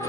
Hi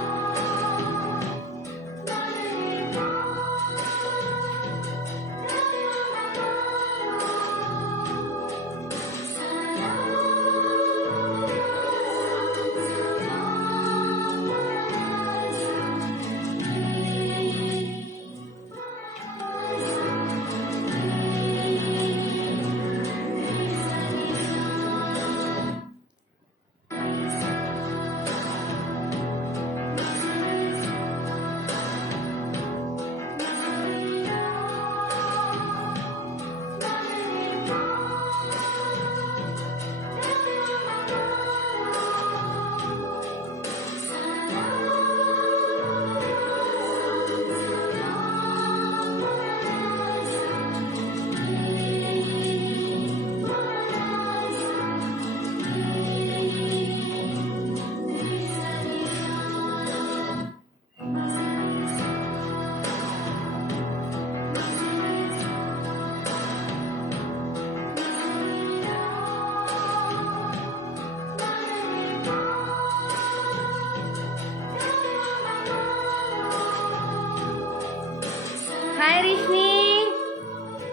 Rishni.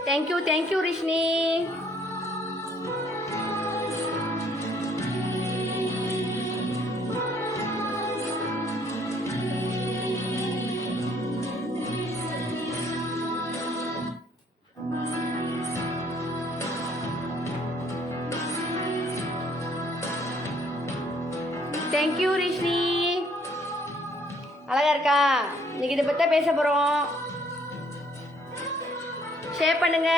Thank you Rishni. Thank you Rishni. அழகா இருக்கா? இன்னைக்கு இதை பற்றி பேச போகிறோம். ஷேர் பண்ணுங்க.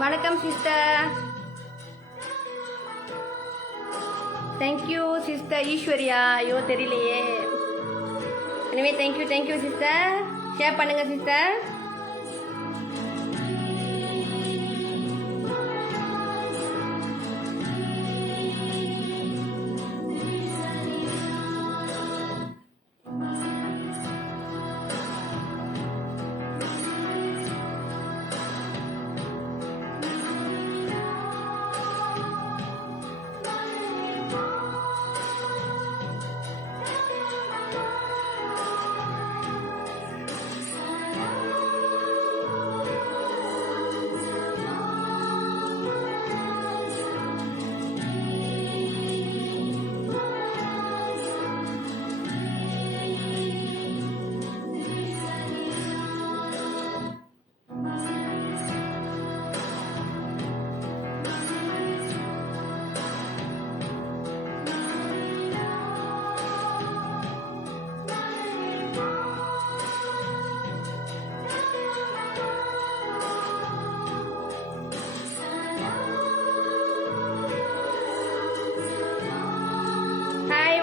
வணக்கம் சிஸ்டர். Thank you sister ஈஸ்வரியா. ஐயோ தெரியலையே. எனவே தேங்க்யூ சிஸ்டர். ஷேர் பண்ணுங்க சிஸ்டர்.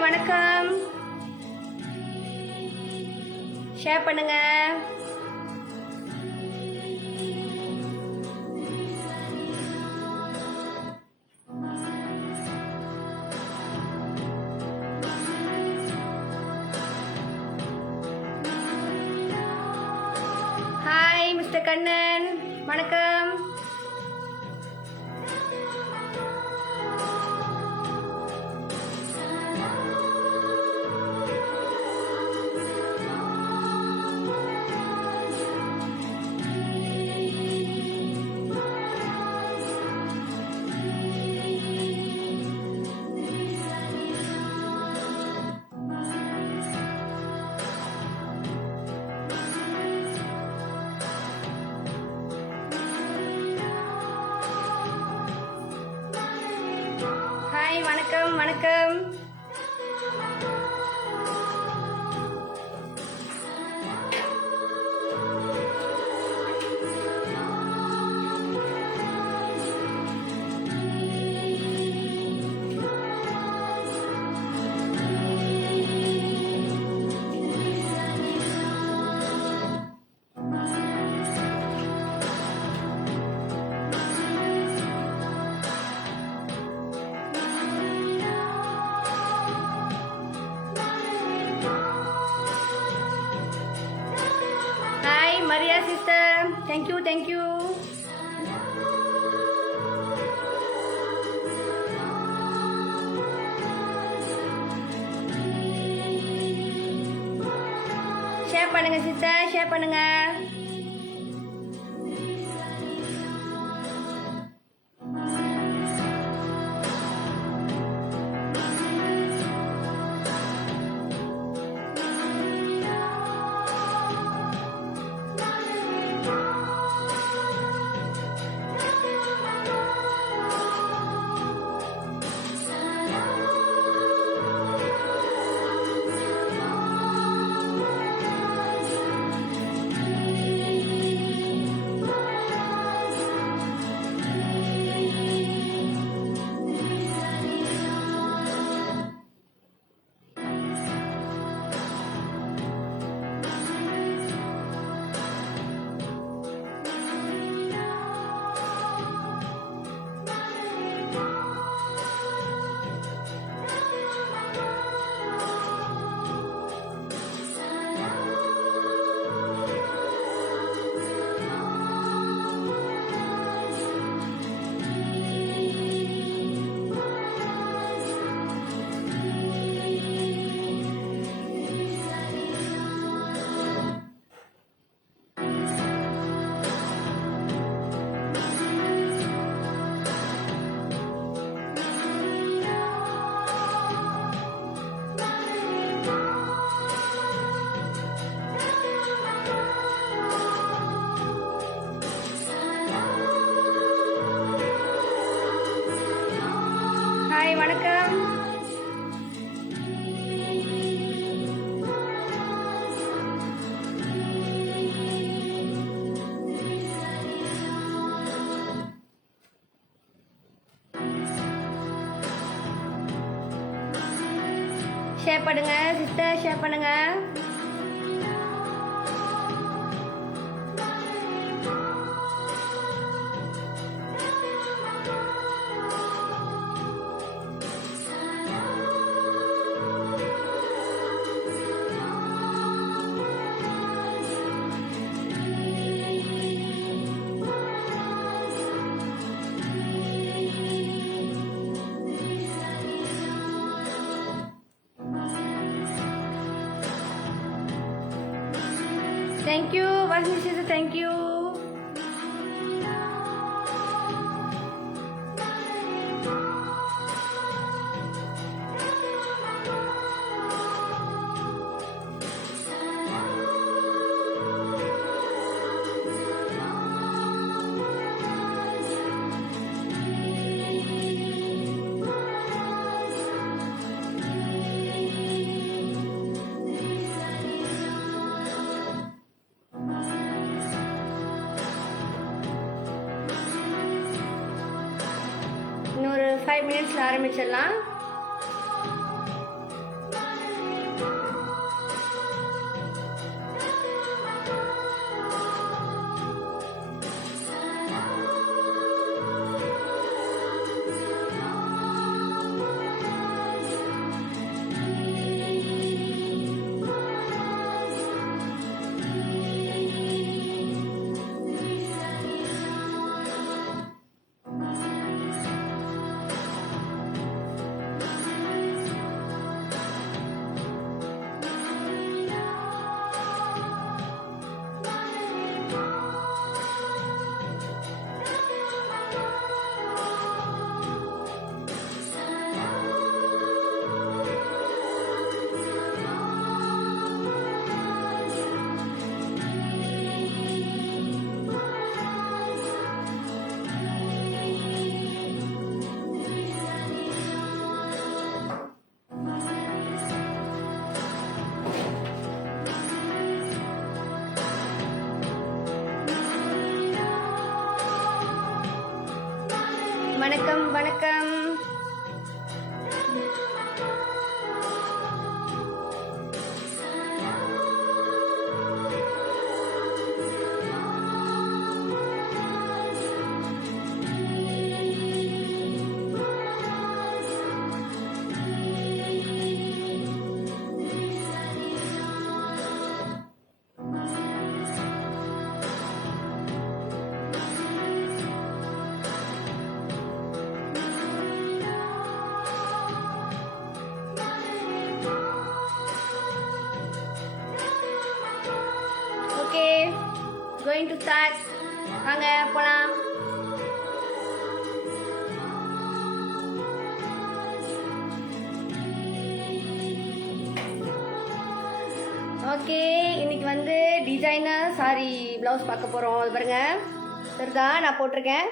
வணக்கம். ஷேர் பண்ணுங்க. Hi mister Kannan. வணக்கம். Bye sister. Thank you thank you. Share பண்ணுங்க சிஸ்டர், ஷேர் பண்ணுங்க. ஹாய் வணக்கம். ஷேர் பண்ணுங்க சிஸ்டர், ஷேர் பண்ணுங்க. Thank you Vashini sister, thank you. இன்னொரு 5 மினிட்ஸ்ல ஆரம்பிச்சிடலாம். வணக்கம் வணக்கம். going to start. வாங்க போலாம். ஓகே, இன்னைக்கு வந்து டிசைனர் சாரி ப்ளவுஸ் பார்க்க போகிறோம். அது பாருங்க, சரிதா நான் போட்டிருக்கேன்.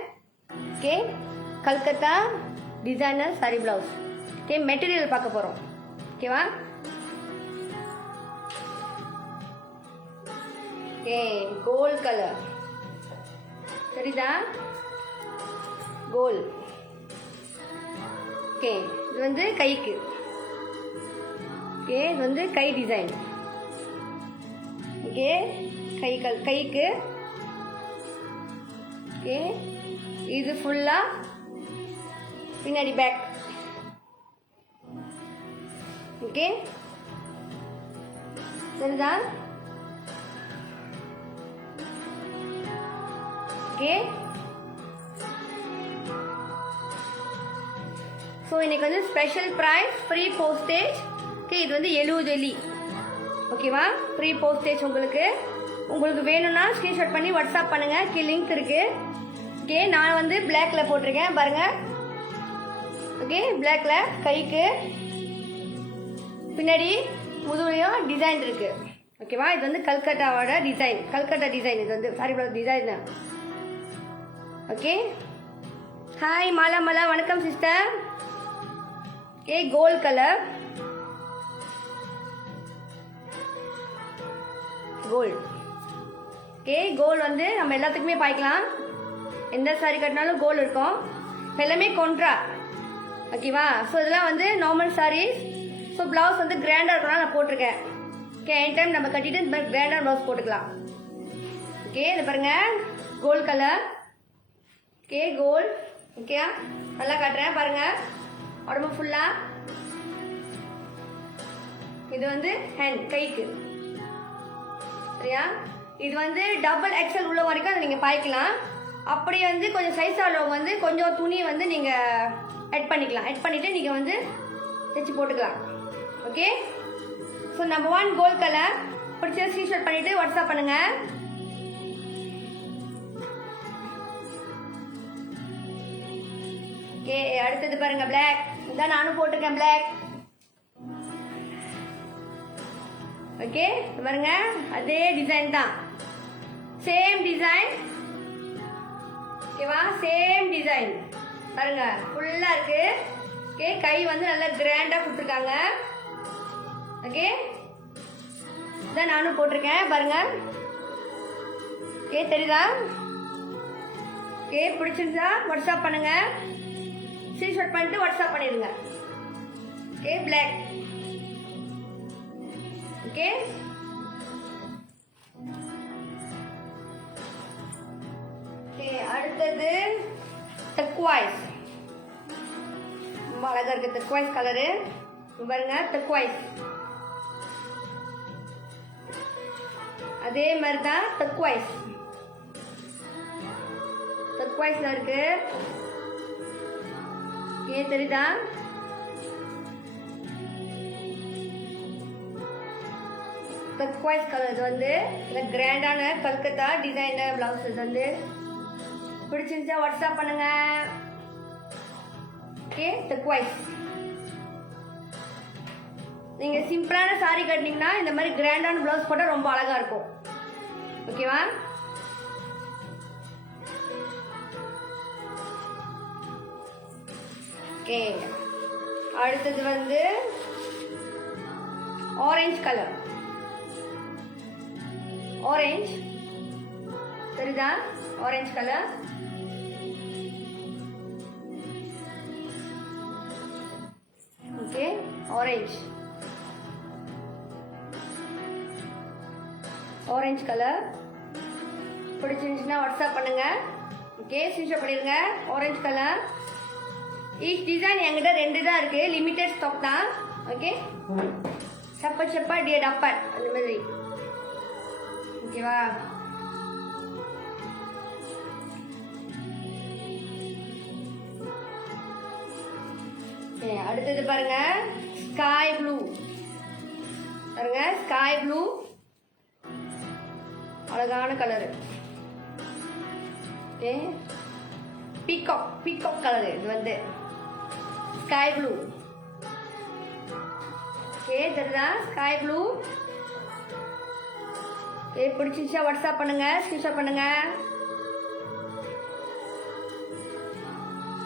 Okay, Calcutta designer sari blouse. Okay, material பார்க்க போகிறோம். ஓகேவா? Okay, gold colour, Saritha? Gold. Okay, இது வந்து கைக்கு. ஓகே, இது வந்து கை டிசைன். ஓகே, கைக்கு. ஓகே, இது ஃபுல்லா பின்னாடி back. Okay, Saritha? Okay, so இன்னைக்கு வந்து special price, free postage. Okay, இது வந்து 70 வெள்ளி. ஓகேவா? Free postage. உங்களுக்கு வேணும்னா ஸ்க்ரீன்ஷாட் பண்ணி வாட்ஸ்அப் பண்ணுங்க. கீழே லிங்க் இருக்கு. ஓகே, நான் வந்து பிளாக்ல போட்டிருக்கேன் பாருங்க. ஓகே, பிளாக்ல கைக்கு பின்னாடி முதுகுலையும் டிசைன் இருக்கு. ஓகேவா? இது வந்து கல்கட்டாவோட டிசைன், கல்கட்டா டிசைன். இது வந்து சாரி ப்ளவுஸ் டிசைன் தான். ஓகே, ஹாய் மாலா மாலா, வணக்கம் sister. Okay, gold colour, gold. Okay, gold வந்து நம்ம எல்லாத்துக்குமே பாய்க்கலாம். எந்த சாரி கட்டினாலும் கோல்டு இருக்கும். எல்லாமே கொண்ட்ரா. ஓகேவா? ஸோ இதெல்லாம் வந்து நார்மல் சாரீஸ். ஸோ ப்ளவுஸ் வந்து கிராண்டாக இருக்கணும் நான் போட்டிருக்கேன். ஓகே, என் டைம் நம்ம கட்டிட்டு இந்த மாதிரி கிராண்டாக ப்ளவுஸ் போட்டுக்கலாம். ஓகே, இது பாருங்க, gold colour. Okay, gold. Okay, நல்லா காட்டுறேன் பாருங்க, உடம்பு ஃபுல்லா. இது வந்து ஹேண்ட், கைக்கு. சரியா? இது வந்து டபுள் எக்ஸல் உள்ள வரைக்கும் அதை நீங்கள் பாய்க்கலாம். அப்படி வந்து கொஞ்சம் சைஸ் உள்ளவங்க வந்து கொஞ்சம் துணி வந்து நீங்கள் ஆட் பண்ணிக்கலாம். ஆட் பண்ணிவிட்டு நீங்கள் வந்து தைச்சு போட்டுக்கலாம். Okay, so number 1 gold colour. பிடிச்ச ஸ்க்ரீன்ஷாட் பண்ணிவிட்டு வாட்ஸ்அப் பண்ணுங்க. ஓகே, அடுத்தது பாருங்க, பிளாக். இதான் நானும் போட்டிருக்கேன், பிளாக். ஓகே, பாருங்க, அதே டிசைன் தான், சேம் டிசைன். ஓகேவா? சேம் டிசைன் பாருங்க, ஃபுல்லா இருக்கு. ஓகே, கை வந்து நல்லா கிராண்டா கொடுத்துருக்காங்க. ஓகே, இதான் நானும் போட்டிருக்கேன் பாருங்க. ஓகே, தெரியுதா? ஓகே, பிடிச்சிருந்தா வாட்ஸ்அப் பண்ணுங்க. ஸ்க்ரீன்ஷாட் பண்ணிட்டு வாட்ஸ்அப் பண்ணிடுங்க. Okay, black. ஓகே, அடுத்தது டர்குவைஸ். ரொம்ப அழகா இருக்கு டர்குவைஸ் கலரு. பாருங்க, டர்குவைஸ் அதே மாதிரி தான். டர்குவைஸ்ல இருக்கு. ஏன் தெரியுதா? டர்குவைஸ் கலர். இது வந்து கிராண்டான கல்கத்தா டிசைனர் பிளவுஸ். இது வந்து பிடிச்சிருந்தா வாட்ஸ்அப் பண்ணுங்க. ஓகே, டர்குவைஸ். நீங்க சிம்பிளான சாரி கட்டினீங்கன்னா இந்த மாதிரி கிராண்டான பிளவுஸ் போட்டா ரொம்ப அழகா இருக்கும். ஓகேவா? ஓகே, அடுத்தது வந்து ஆரஞ்சு கலர். ஆரஞ்சு, சரிதா? Orange colour. Okay, orange, orange colour. பிடிச்சிருந்துச்சுன்னா வாட்ஸ்அப் பண்ணுங்க. ஓகே, ஸ்க்ரீன்ஷாட் பண்ணிடுங்க. Orange colour. ஈச் டிசைன் என்கிட்ட 2 தான் இருக்கு, லிமிடெட் ஸ்டாக் தான். ஓகே, சப்பா டியர் அப்பர் அந்த மாதிரி. ஓகேவா? அடுத்தது பாருங்க, ஸ்காய் ப்ளூ. பாருங்க, ஸ்காய் ப்ளூ அழகான கலரு. Okay, peacock colour. இது வந்து ஸ்கை ப்ளூ. ஓகே, தெரியுதா? Sky blue. ஓகே, பிடிச்சிருச்சா வாட்ஸ்அப் பண்ணுங்க, ஸ்கிரீன்ஷாட் பண்ணுங்க.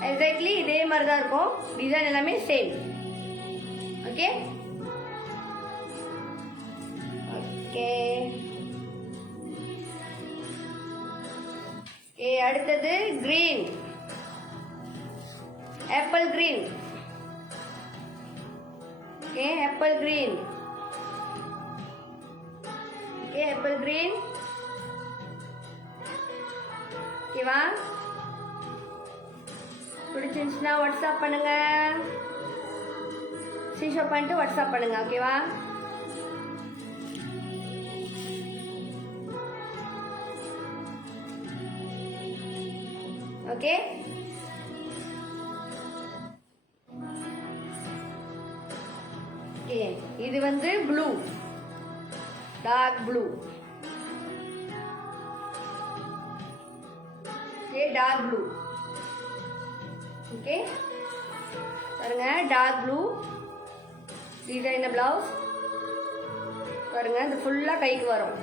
எக்ஸாக்ட்லி இதே மாதிரி தான் இருக்கும், டிசைன் எல்லாமே சேம். Okay okay okay. அடுத்தது green, apple green. Okay, apple green. Okay, apple green. ஓகேவா? பிடிச்சிருந்துச்சுன்னா வாட்ஸ்அப் பண்ணுங்க, ஸ்கிரீன்ஷாட் பண்ணிட்டு வாட்ஸ்அப் பண்ணுங்க. ஓகேவா? Okay, okay. இது வந்து blue, dark blue. Okay, dark blue. Okay, பாருங்க, டார்க் ப்ளூ டிசைன் பிளவுஸ். பாருங்க, இது ஃபுல்லா கைக்கு வரும்.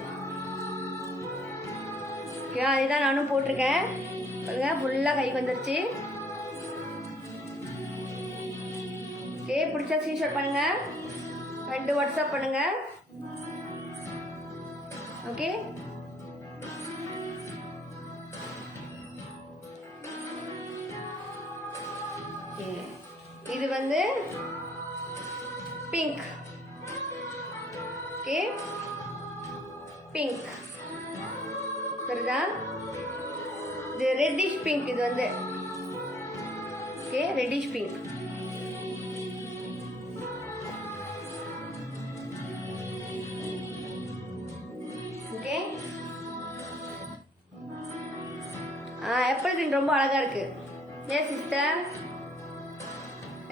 ஓகே, அதுதான் நானும் போட்டிருக்கேன். பாருங்க, ஃபுல்லா கைக்கு வந்துருச்சு. ஓகே, பிடிச்சா ஸ்கிரீன்ஷாட் பண்ணுங்க, ரெண்டு வாட்ஸ்அப் பண்ணுங்க. ஓகே, இது வந்து பிங்க். ஓகே, பிங்க் சரிதா? இது ரெட்டிஷ் பிங்க். இது வந்து okay, reddish pink. Okay, apple green ரொம்ப அழகா இருக்கு. ஏன் சிஸ்டர்?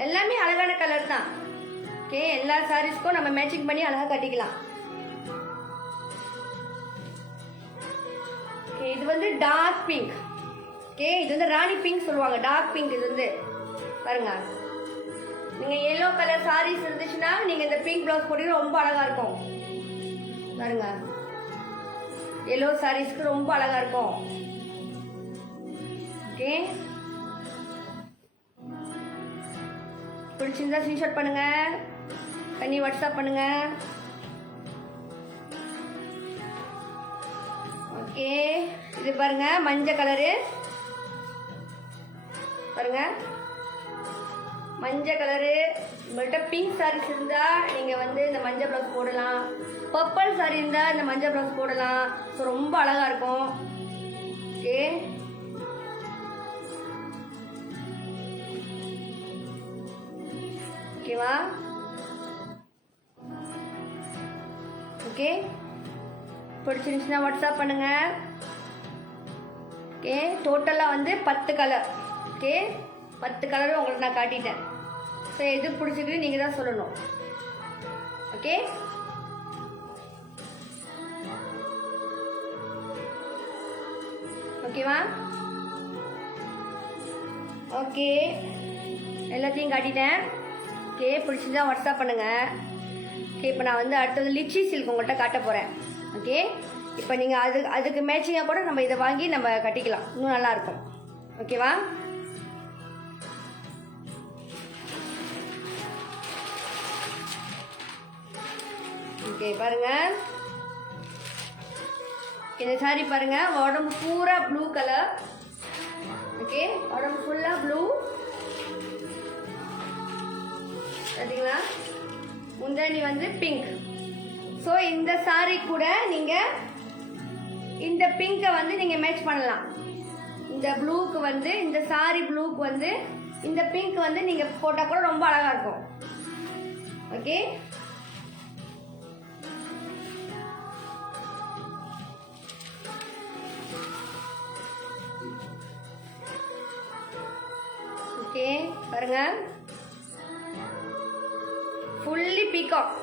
எல்லாமே அழகான கலர் தான். ஓகே, எல்லா சாரீஸ்க்கும் நம்ம மேட்சிங் பண்ணி அழகா கட்டிக்கலாம். ஓகே, இது வந்து டார்க் பிங்க். ஓகே, இது வந்து ராணி பிங்க் சொல்லுவாங்க, டார்க் பிங்க். இது வந்து பாருங்க, நீங்க எல்லோ கலர் சாரீஸ் இருந்துச்சுன்னா நீங்க இந்த பிங்க் பிளவுஸ் போட்டீங்கன்னா ரொம்ப அழகா இருக்கும். பாருங்க, எல்லோ சாரீஸ்க்கு ரொம்ப அழகா இருக்கும். ஓகே, பிடிச்சிருந்தா ஸ்கிரீன்ஷாட் பண்ணுங்க, பண்ணி வாட்ஸ்அப் பண்ணுங்க. ஓகே, இது பாருங்க, மஞ்சள் கலரு. பாருங்க, மஞ்சள் கலரு. உங்கள்கிட்ட பிங்க் சாரீஸ் இருந்தா நீங்க வந்து இந்த மஞ்சள் பிளவுஸ் போடலாம். பர்பிள் சாரி இருந்தா இந்த மஞ்சள் பிளவுஸ் போடலாம். ஸோ ரொம்ப அழகா இருக்கும். ஓகே, ஓகேவா? ஓகே, பிடிச்சிருந்துச்சுன்னா வாட்ஸ்அப் பண்ணுங்க. ஓகே, டோட்டலாக வந்து 10 கலர். ஓகே, 10 கலரும் உங்களுக்கு நான் காட்டிட்டேன். ஸோ எது பிடிச்சிருக்கு நீங்கள் தான் சொல்லணும். ஓகே, ஓகேவா? ஓகே, எல்லாத்தையும் காட்டிட்டேன். ஓகே, பிடிச்சிருந்தா வாட்ஸ்அப் பண்ணுங்க. ஓகே, இப்போ நான் வந்து அடுத்தது லிச்சி சில்க் உங்கள்கிட்ட காட்ட போகிறேன். ஓகே, இப்போ நீங்கள் அதுக்கு மேட்சிங்காக கூட நம்ம இதை வாங்கி நம்ம கட்டிக்கலாம், இன்னும் நல்லாயிருக்கும். ஓகேவா? ஓகே, பாருங்க, இந்த சாரி பாருங்க, உடம்பு பூரா ப்ளூ கலர். ஓகே, உடம்பு ஃபுல்லா ப்ளூ. பார்த்தீங்களா? முந்தானி வந்து பிங்க். ஸோ இந்த சாரி கூட நீங்க இந்த பிங்கை வந்து நீங்க மேட்ச் பண்ணலாம். இந்த ப்ளூக்கு வந்து, இந்த சாரி ப்ளூக்கு வந்து இந்த பிங்க் வந்து நீங்க போட்டா கூட ரொம்ப அழகா இருக்கும். ஓகே, ஓகே, பாருங்க, ஃபுல்லி பீகாக்.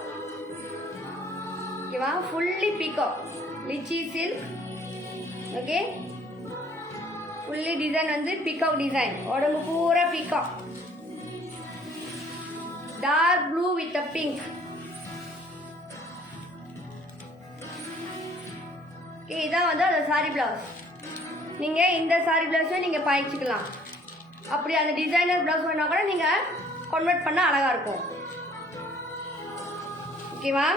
ஓகேவா? Fully peacock lychee silk. Okay, fully design வந்து பீகாக் டிசைன், உடம்பு பூரா peacock. Dark blue with a pink. இதான் வந்து அந்த சாரி பிளவுஸ். நீங்கள் இந்த சாரி பிளவுஸை நீங்கள் பாய்ச்சிக்கலாம். அப்படி அந்த டிசைனர் பிளவுஸ் வேணா கூட நீங்கள் கன்வெர்ட் பண்ண அழகாக இருக்கும். ஓகேவா?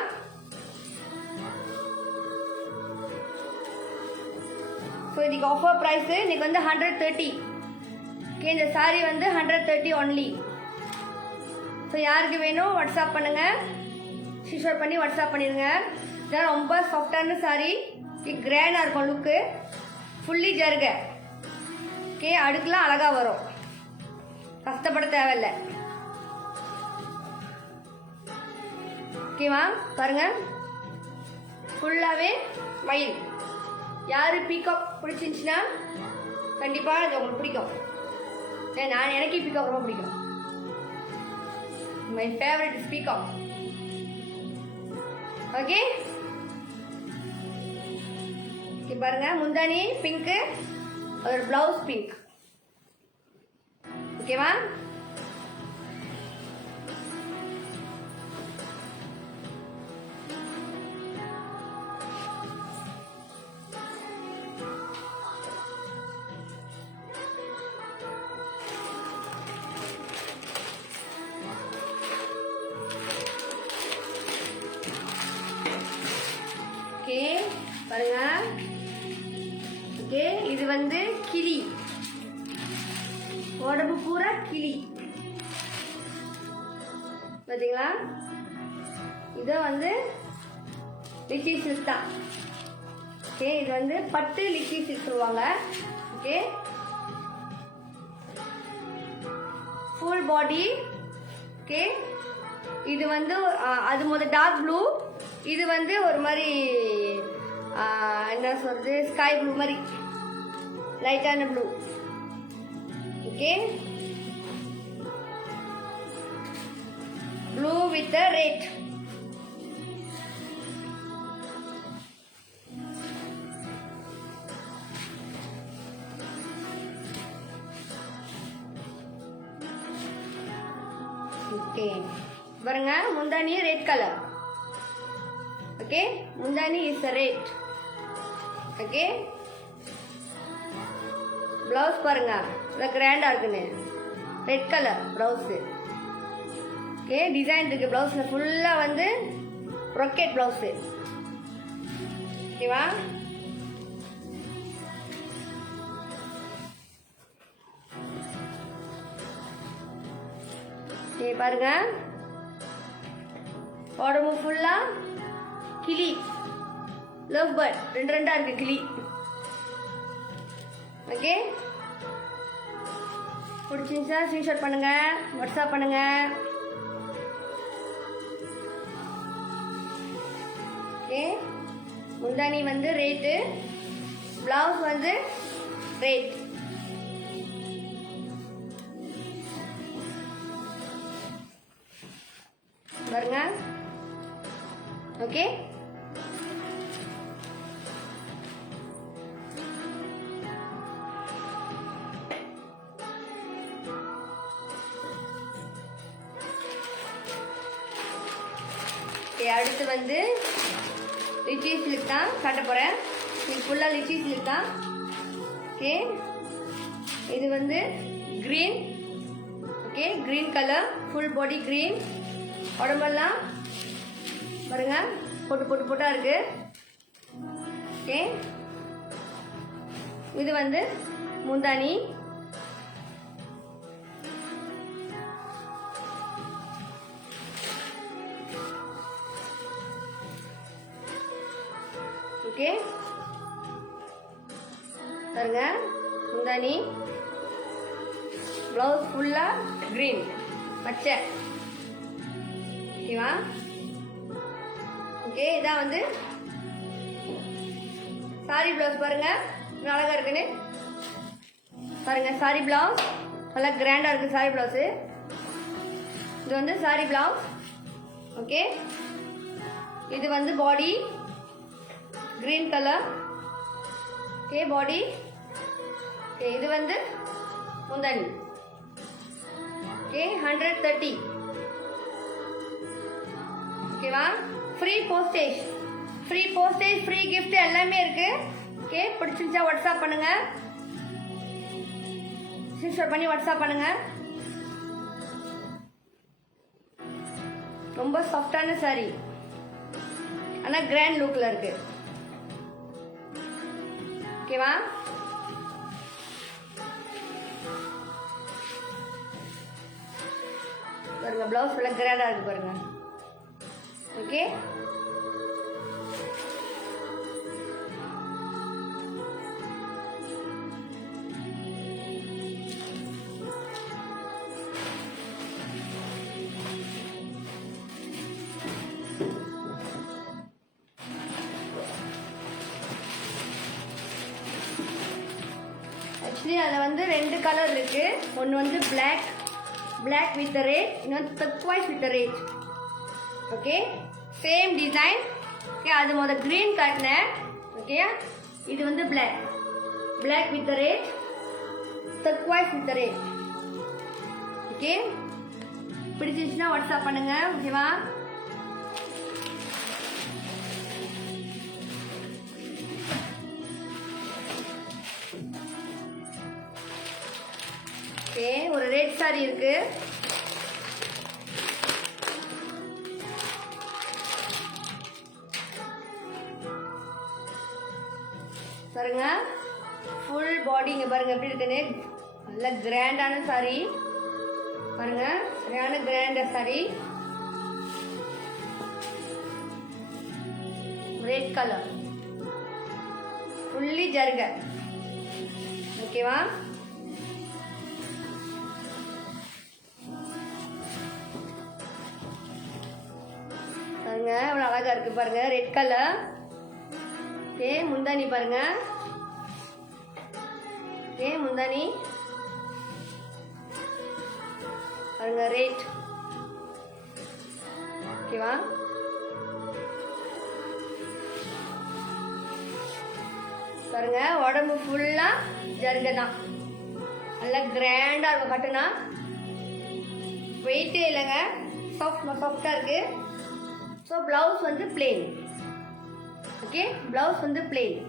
ஸோ இதுக்கு ஆஃபர் ப்ரைஸு இன்னைக்கு வந்து 130. ஓகே, இந்த சாரி வந்து 130 ஒன்லி. ஸோ யாருக்கு வேணும் வாட்ஸ்அப் பண்ணுங்கள், ஸ்க்ரீன்ஷாட் பண்ணி வாட்ஸ்அப் பண்ணிடுங்க. இதெல்லாம் ரொம்ப சாஃப்டான சாரி, கிராண்டாக இருக்கும் லுக்கு. ஃபுல்லி ஜருக. ஓகே, அடுக்கெலாம் அழகாக வரும், கஷ்டப்பட தேவையில்லை. ஓகேவா? பாருங்க, ஃபுல்லாகவே மயில். யார் பீகாக் பிடிச்சிருந்துச்சுன்னா கண்டிப்பாக இது உங்களுக்கு பிடிக்கும். எனக்கே பீகாக் ரொம்ப பிடிக்கும். My favourite is peacock. Okay, பாருங்க, முந்தானி பிங்க், ஒரு பிளவுஸ் பிங்க். ஓகேவா? ஓகே, பாருங்க. ஓகே, இது வந்து கிளி, உடம்பு பூரா கிளி. பார்த்தீங்களா? இது வந்து லிச்சி சில்க் தான். ஓகே, இது வந்து பட்டு லிச்சி சில்க் சொல்லுவாங்க. Okay, full body. ஓகே, இது வந்து அது டார்க் ப்ளூ, இது வந்து ஒரு மாதிரி என்ன சொல்றது, ஸ்கை ப்ளூ மாதிரி, லைட்டான blue. Okay, blue with red. Okay, பாருங்க, முந்தானி ரெட் கலர். ஓகே, முந்தானி இஸ் ரெட். ஓகே, பிளவுஸ் பாருங்க, கிராண்டா இருக்குன்னு, red colour blouse. Okay, design இருக்கு பிளவுஸ்ல, ஃபுல்லா வந்து ராக்கெட் பிளவுஸ். ஓகேவா? ஓகே, பாருங்க, உடம்பு ஃபுல்லா கிளி, லவ் பேர்ட், ரெண்டு ரெண்டா இருக்கு கிளி. ஓகே, பிடிச்சிருந்துச்சா ஸ்க்ரீன்ஷாட் பண்ணுங்க, வாட்ஸ்அப் பண்ணுங்க. ஓகே, முந்தானி வந்து ரேட்டு, பிளவுஸ் வந்து ரேட். பாருங்க. ஓகே, அடுத்து வந்து லிச்சி சில்க் தான் காட்ட போறேன். இது ஃபுல்லா லிச்சி சில்க் தான். ஓகே, இது வந்து green. Okay, green colour, full body green. உடம்பெல்லாம் பாருங்க, பொட்டு பொட்டு பொட்டா இருக்கு. ஓகே, இது வந்து முந்தானி. ஓகே, பாருங்க, முந்தானி, பிளவுஸ் ஃபுல்லா கிரீன் பச்சை. ஓகேவா? ஓகே, இதான் வந்து சாரி பிளவுஸ். பாருங்க, அழகா இருக்குன்னு பாருங்க. சாரி பிளவுஸ் நல்லா கிராண்டா இருக்கு. சாரி பிளவுஸ் இது வந்து சாரி பிளவுஸ். ஓகே, இது வந்து body green colour. Okay, body okay இது வந்து முந்தானி. ஓகே 130. ஓகேவா? ஃப்ரீ போஸ்டேஜ், ஃப்ரீ கிஃப்ட் எல்லாமே இருக்கு. ஓகே பிடிச்சிருந்தா வாட்ஸ்அப் பண்ணுங்க, ஸ்கிரீன்ஷாட் பண்ணி வாட்ஸ்அப் பண்ணுங்க. ரொம்ப சாஃப்டான சாரி, ஆனா கிராண்ட் லுக்ல இருக்கு. ஓகேவா? பாருங்க பிளவுஸ் ஃபுல்லா கிராண்டா இருக்கு பாருங்க. ஓகே ஆக்சுவலி அதில் வந்து 2 கலர் இருக்கு. ஒன்று வந்து பிளாக் வித் ரெட், இன்னொன்று turquoise with red. Okay same design. Okay அது முதல் கிரீன் காட்டினேன். ஓகே இது வந்து black with red, turquoise with red. Okay பிடிச்சிருச்சுன்னா வாட்ஸ்அப் பண்ணுங்க. ஓகேவா? ஓகே ஒரு ரெட் சாரி இருக்கு. பாருங்க ஃபுல் பாடி இங்க பாருங்க எப்படி இருக்குன்னு. நல்ல கிராண்டான சாரி பாருங்க, சரியான grand sari. Red colour fully ஜருக. ஓகேவா? பாருங்க எவ்வளவு அழகா இருக்கு பாருங்க, ரெட் கலர். ஓகே முந்தானி பாருங்க. ஓகே முந்தானி பாருங்க ரெட். ஓகேவா? பாருங்க உடம்பு ஃபுல்லா ஜருக தான், நல்லா கிராண்டா இருக்கும். கட்டுனா வெயிட்டே இல்லைங்க, சாஃப்டா இருக்கு. ஸோ பிளவுஸ் வந்து பிளெயின். ஓகே பிளவுஸ் வந்து பிளெயின்,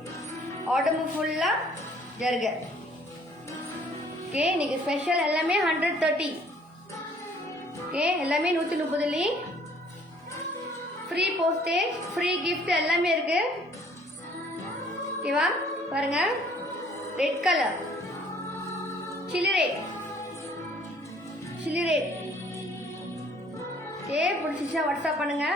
உடம்பு ஃபுல்லா ஜருக. ஓகே இன்னைக்கு ஸ்பெஷல் எல்லாமே 130. ஓகே எல்லாமே 130. ஃப்ரீ போஸ்டேஜ், ஃப்ரீ கிஃப்ட் எல்லாமே இருக்கு. ஓகேவா? பாருங்க red colour, chilli red. Okay பிடிச்சிச்சா வாட்ஸ்அப் பண்ணுங்க.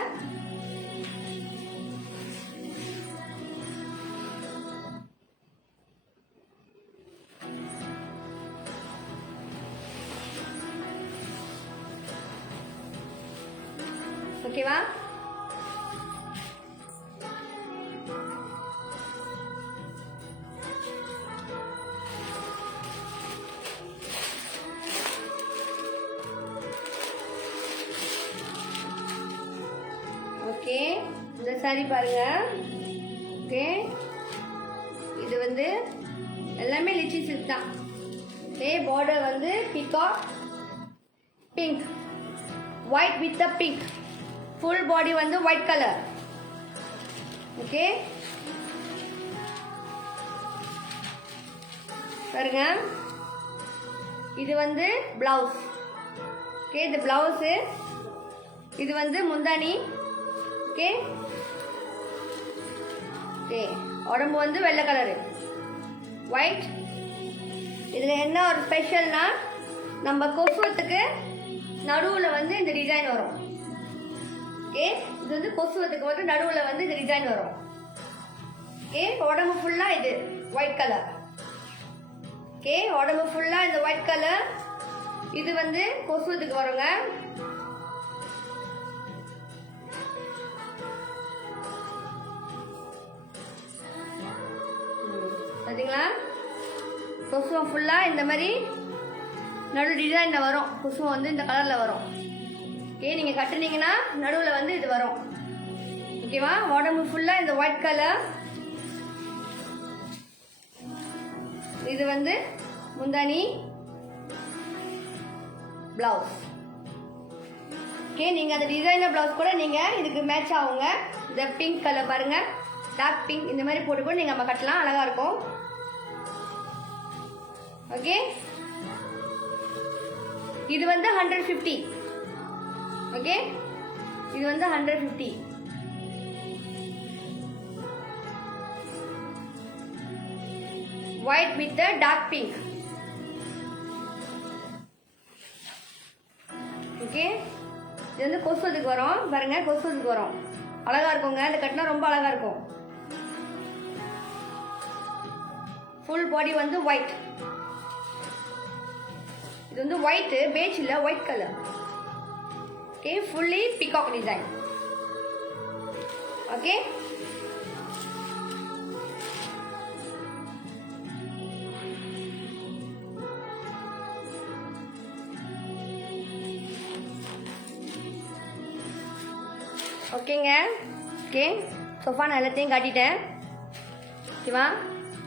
ஓகேவா? ஓகே இந்த சாரி பாருங்க. ஓகே இது வந்து எல்லாமே லிச்சி சில்க் தான். ஓகே பார்டர் வந்து peacock pink, white with pink. Full body வந்து ஒயிட் கலர். ஓகே பாருங்க இது வந்து பிளவுஸ். ஓகே இது பிளவுஸ், இது வந்து முந்தானி. ஓகே ஓகே உடம்பு வந்து வெள்ளை கலரு, ஒயிட். இதுல என்ன ஒரு ஸ்பெஷல்னா நம்ம கொசுவத்துக்கு நடுவுல வந்து இந்த டிசைன் வரும். ஓகே இது வந்து கொசுவத்துக்கு வந்து நடுவுல வந்து இந்த டிசைன் வரும். ஓகே உடம்பு ஃபுல்லா இது ஒயிட் கலர். ஓகே உடம்பு ஃபுல்லா இந்த ஒயிட் கலர். இது வந்து கொசுவத்துக்கு வருங்க. பாத்தீங்களா? கொசுவம் ஃபுல்லா இந்த மாதிரி நடு டிசைன்ல வரும். கொசுவம் வந்து இந்த கலர்ல வரும். ஓகே நீங்க கட்டுனீங்கன்னா நடுவுல வந்து இது வரும். ஓகேவா? உடம்பு ஃபுல்லா இந்த ஒயிட் கலர். இது வந்து முந்தானி, பிளவுஸ். ஓகே, நீங்க அந்த டிசைனர் பிளவுஸ் கூட நீங்க இதுக்கு மேட்ச் ஆகுங்க. இந்த பிங்க் கலர் பாருங்க, டார்க் பிங்க், இந்த மாதிரி போட்டு கூட நீங்க நம்ம கட்டலாம், அழகா இருக்கும். ஓகே, இது வந்து 150. ஓகே, இது வந்து 150. White with dark pink. Okay, இது வந்து கொசுவதுக்கு வரும் பாருங்க, கொசுவதுக்கு வரும், அழகா இருக்குங்க. இந்த கட்டினா ரொம்ப அழகா இருக்கும். ஃபுல் பாடி வந்து ஒயிட். இது வந்து ஒயிட், பேஜ் இல்ல, white colour. Okay, fully peacock design. Okay, ஓகேங்க. ஓகே, சோஃபா நான் எல்லாத்தையும் காட்டிட்டேன். ஓகேவா,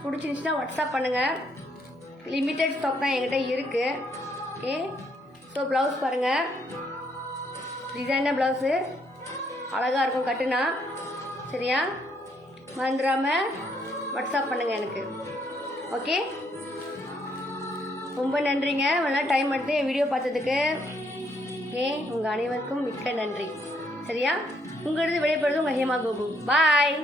பிடிச்சிருந்துச்சுன்னா வாட்ஸ்அப் பண்ணுங்கள். லிமிட்டட் ஸ்டாக் தான் என்கிட்ட இருக்குது. ஓகே, ஸோ ப்ளவுஸ் பாருங்கள், டிசைனர் ப்ளவுஸு அழகாக இருக்கும் கட்டுனா. சரியா, மறந்துடாமல் வாட்ஸ்அப் பண்ணுங்கள் எனக்கு. ஓகே, ரொம்ப நன்றிங்க, நல்லா டைம் எடுத்து என் வீடியோ பார்த்ததுக்கு. ஓகே, உங்கள் அனைவருக்கும் மிக்க நன்றி. சரியா, உங்களது விடைபெறுவது உங்கள் ஹேமா கோபு. பாய்.